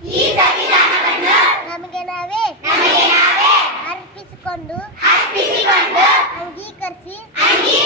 ಈ ಸಂವಿಧಾನವನ್ನು ನಮಗೆ ನಾವೇ ನಮಗೆ ನಾವೇ ಅರ್ಪಿಸಿಕೊಂಡು ಅರ್ಪಿಸಿಕೊಂಡು ಅಂಗೀಕರಿಸಿ ಅಂಗೀಕರಿಸಿ